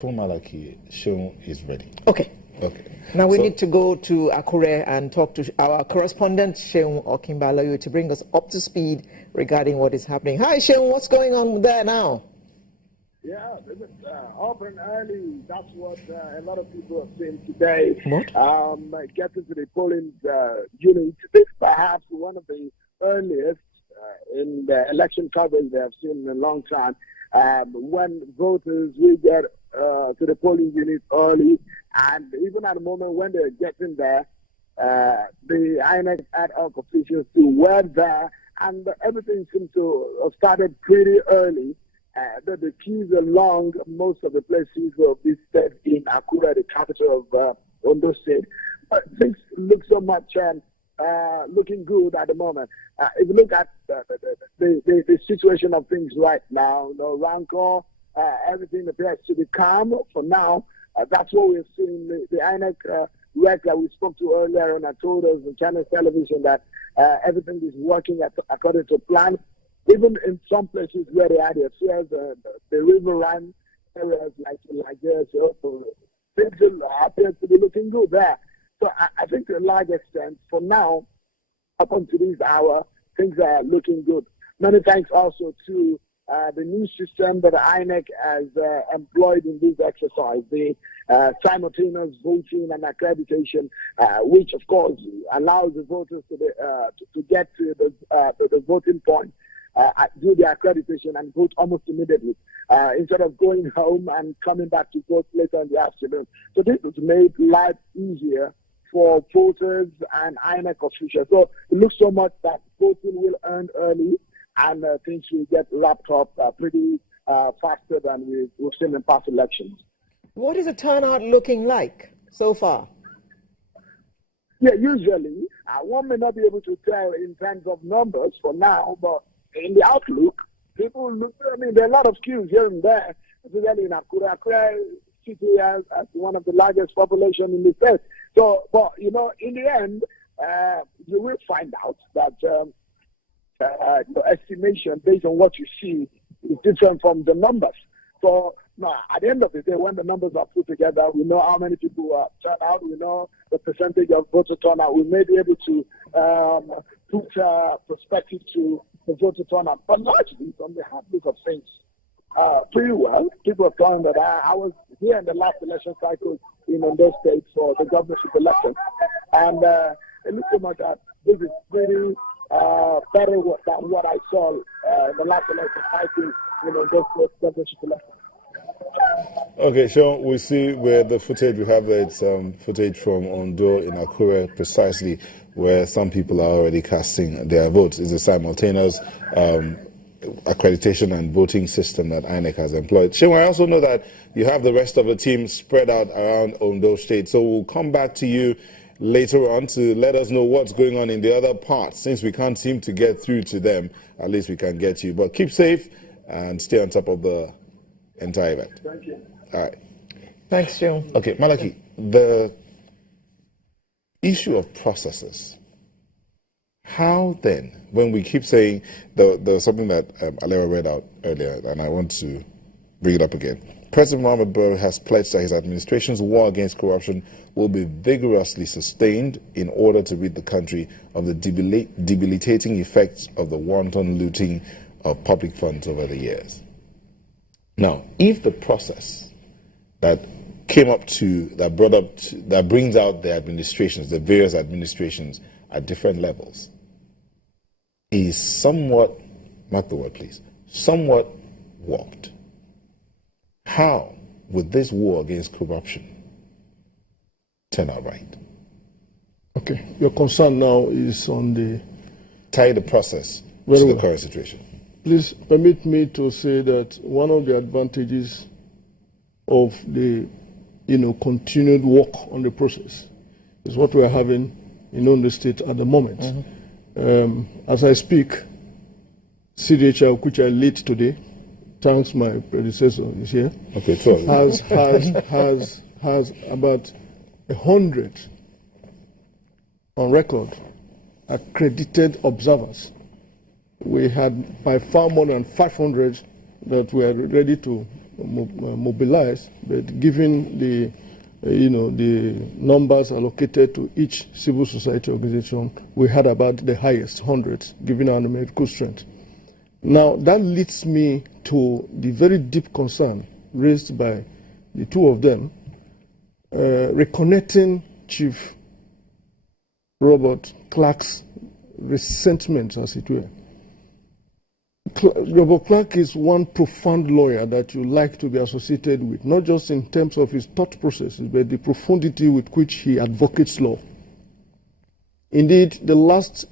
For Malaki, Seun is ready. Okay. Okay. Now we need to go to Akure and talk to our correspondent, Seun Okinbaloyo, to bring us up to speed regarding what is happening. Hi, Seun, what's going on there now? Yeah, up and early. That's what a lot of people are saying today. What? Getting to the polling unit. This is perhaps one of the earliest in the election coverage they have seen in a long time. When voters will get to the polling unit early, and even at the moment when they're getting there, the INEC ad hoc officials still were there, and everything seems to have started pretty early. The queues along most of the places were visited in Akure, the capital of Ondo State. Things look so much looking good at the moment. If you look at the situation of things right now, rancor, everything appears to be calm for now. That's what we've seen. The INEC rec that we spoke to earlier and told us on Channel Television that everything is working according to plan. Even in some places where they had the affairs, the river run areas like this, things appear to be looking good there. So I think to a large extent, for now, up until this hour, things are looking good. Many thanks also to the new system that the INEC has employed in this exercise, the simultaneous voting and accreditation, which of course allows the voters to get to the voting point, do the accreditation and vote almost immediately, instead of going home and coming back to vote later in the afternoon. So this has made life easier for voters and INEC officials. So it looks so much that voting will end early and things will get wrapped up pretty faster than we've seen in past elections. What is the turnout looking like so far? Yeah, usually one may not be able to tell in terms of numbers for now, but in the outlook, people look, there are a lot of queues here and there, especially in Akure. Akure City has one of the largest population in the state. So, but, in the end, you will find out that the estimation based on what you see is different from the numbers. So, at the end of the day, when the numbers are put together, we know how many people turn out, we know the percentage of voter turnout. We may be able to put perspective to the voter turnout, but largely from the habits of things pretty well. People are telling that I was here in the last election cycle in Ondo State for the governorship election, and it looks so much that this is pretty better than what I saw in the last election cycle in Ondo State governorship election. Okay, Sean, we see where the footage we have there. It's footage from Ondo in Akure, precisely where some people are already casting their votes. It's a simultaneous accreditation and voting system that INEC has employed. Sean, I also know that you have the rest of the team spread out around Ondo State, so we'll come back to you later on to let us know what's going on in the other parts. Since we can't seem to get through to them, at least we can get you. But keep safe and stay on top of the entire event. Thank you. All right. Thanks, Seun. Okay, Malaki, the issue of processes. How then, when we keep saying, there was something that Alera read out earlier, and I want to bring it up again. President Muhammad Buhari has pledged that his administration's war against corruption will be vigorously sustained in order to rid the country of the debilitating effects of the wanton looting of public funds over the years. Now, if the process that brings out the administrations, the various administrations at different levels, is somewhat, mark the word please, somewhat warped, how would this war against corruption turn out right? Okay, your concern now is on the... Tie the process to the current situation. Please permit me to say that one of the advantages of the continued work on the process is what we are having in Ondo State at the moment. Mm-hmm. As I speak, CDHR, which I lead today, thanks my predecessor is here, okay, has about 100 on record accredited observers. We had by far more than 500 that were ready to mobilize, but given the the numbers allocated to each civil society organization, we had about the highest, hundreds, given our numerical strength. Now, that leads me to the very deep concern raised by the two of them, reconnecting Chief Robert Clark's resentment, as it were. Robert Clark is one profound lawyer that you like to be associated with, not just in terms of his thought processes, but the profundity with which he advocates law. Indeed, the last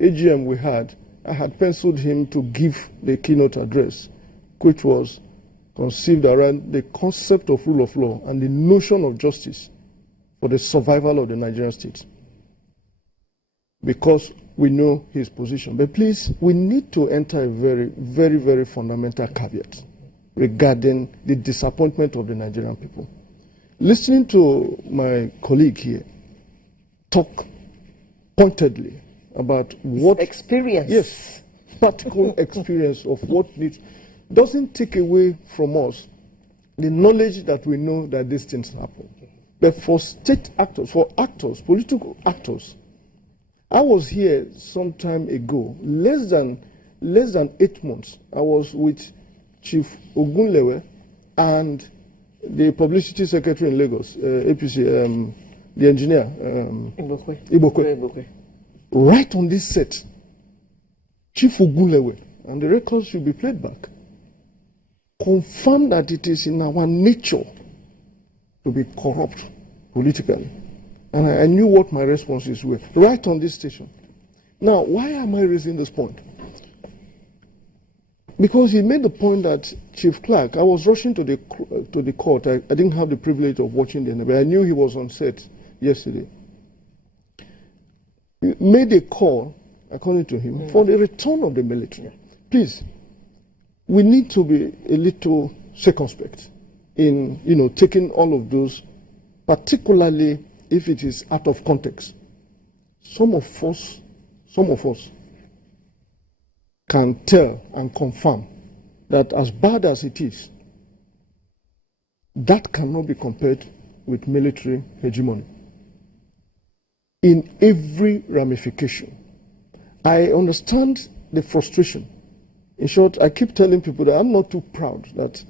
AGM we had, I had penciled him to give the keynote address, which was conceived around the concept of rule of law and the notion of justice for the survival of the Nigerian state, because we know his position. But please, we need to enter a very, very, very fundamental caveat regarding the disappointment of the Nigerian people. Listening to my colleague here talk pointedly about what experience, yes, practical experience of what needs, doesn't take away from us the knowledge that we know that these things happen. But for state actors, for actors, political actors, I was here some time ago, less than 8 months. I was with Chief Ogunlewe and the publicity secretary in Lagos, APC, the engineer, Ibokwe. Right on this set, Chief Ogunlewe, and the records should be played back, confirmed that it is in our nature to be corrupt politically. And I knew what my responses were, right on this station. Now, why am I raising this point? Because he made the point that Chief Clark, I was rushing to the court. I didn't have the privilege of watching the end, but I knew he was on set yesterday. He made a call, according to him, for the return of the military. Please, we need to be a little circumspect in, taking all of those, particularly if it is out of context. Some of us can tell and confirm that as bad as it is, that cannot be compared with military hegemony in every ramification. I understand the frustration. In short, I keep telling people that I'm not too proud that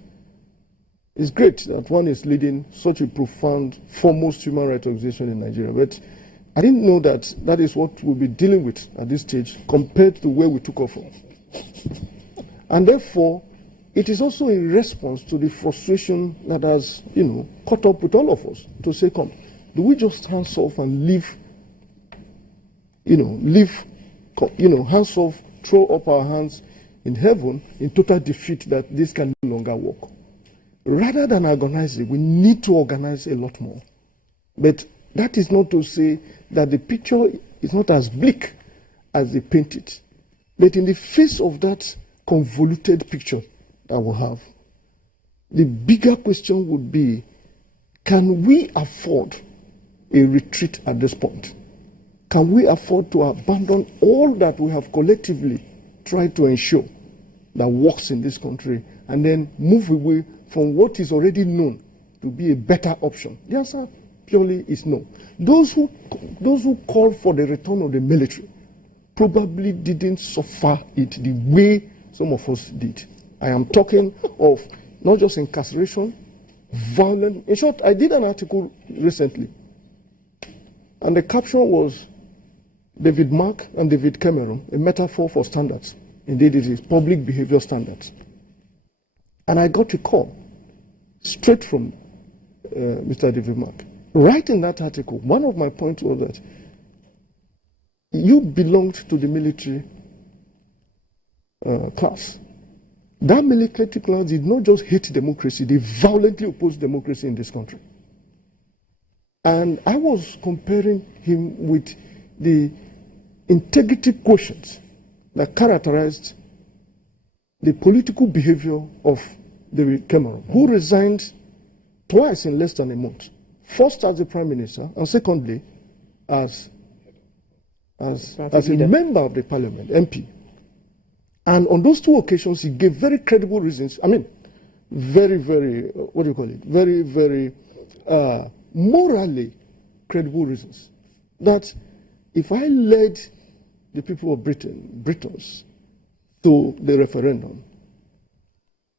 it's great that one is leading such a profound, foremost human rights organization in Nigeria, but I didn't know that that is what we'll be dealing with at this stage compared to where we took off from. And therefore, it is also a response to the frustration that has, caught up with all of us to say, come, do we just hands off and leave, hands off, throw up our hands in heaven in total defeat that this can no longer work? Rather than organizing, we need to organize a lot more. But that is not to say that the picture is not as bleak as they paint it. But in the face of that convoluted picture that we have, the bigger question would be, can we afford a retreat at this point? Can we afford to abandon all that we have collectively tried to ensure that works in this country and then move away from what is already known to be a better option? The answer purely is no. Those who call for the return of the military probably didn't suffer it the way some of us did. I am talking of not just incarceration, violent. In short, I did an article recently, and the caption was David Mark and David Cameron, a metaphor for standards. Indeed, it is public behavior standards. And I got a call straight from Mr. David Mark. Right in that article, one of my points was that you belonged to the military class. That military class did not just hate democracy, they violently opposed democracy in this country. And I was comparing him with the integrity quotient that characterized the political behavior of David Cameron, who resigned twice in less than a month. First as the Prime Minister, and secondly as a member of the Parliament, MP. And on those two occasions, he gave very credible reasons. I mean, very, very, what do you call it? Very, very morally credible reasons. That if I led the people of Britons, to the referendum,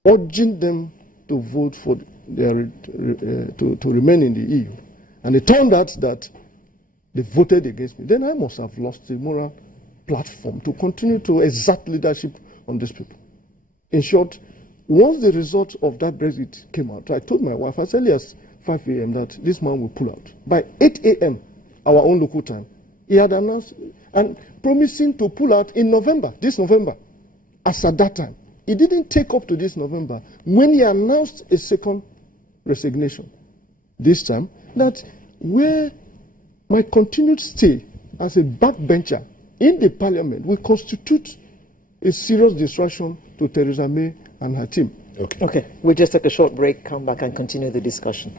urging them to vote for to remain in the EU, and it turned out that they voted against me, then I must have lost the moral platform to continue to exert leadership on these people. In short, once the result of that Brexit came out, I told my wife as early as 5 a.m. that this man will pull out. By 8 a.m., our own local time, he had announced and promising to pull out in November, this November. As at that time, he didn't take up to this November when he announced a second resignation. This time, that where my continued stay as a backbencher in the parliament will constitute a serious distraction to Theresa May and her team. Okay, we'll just take a short break, come back and continue the discussion.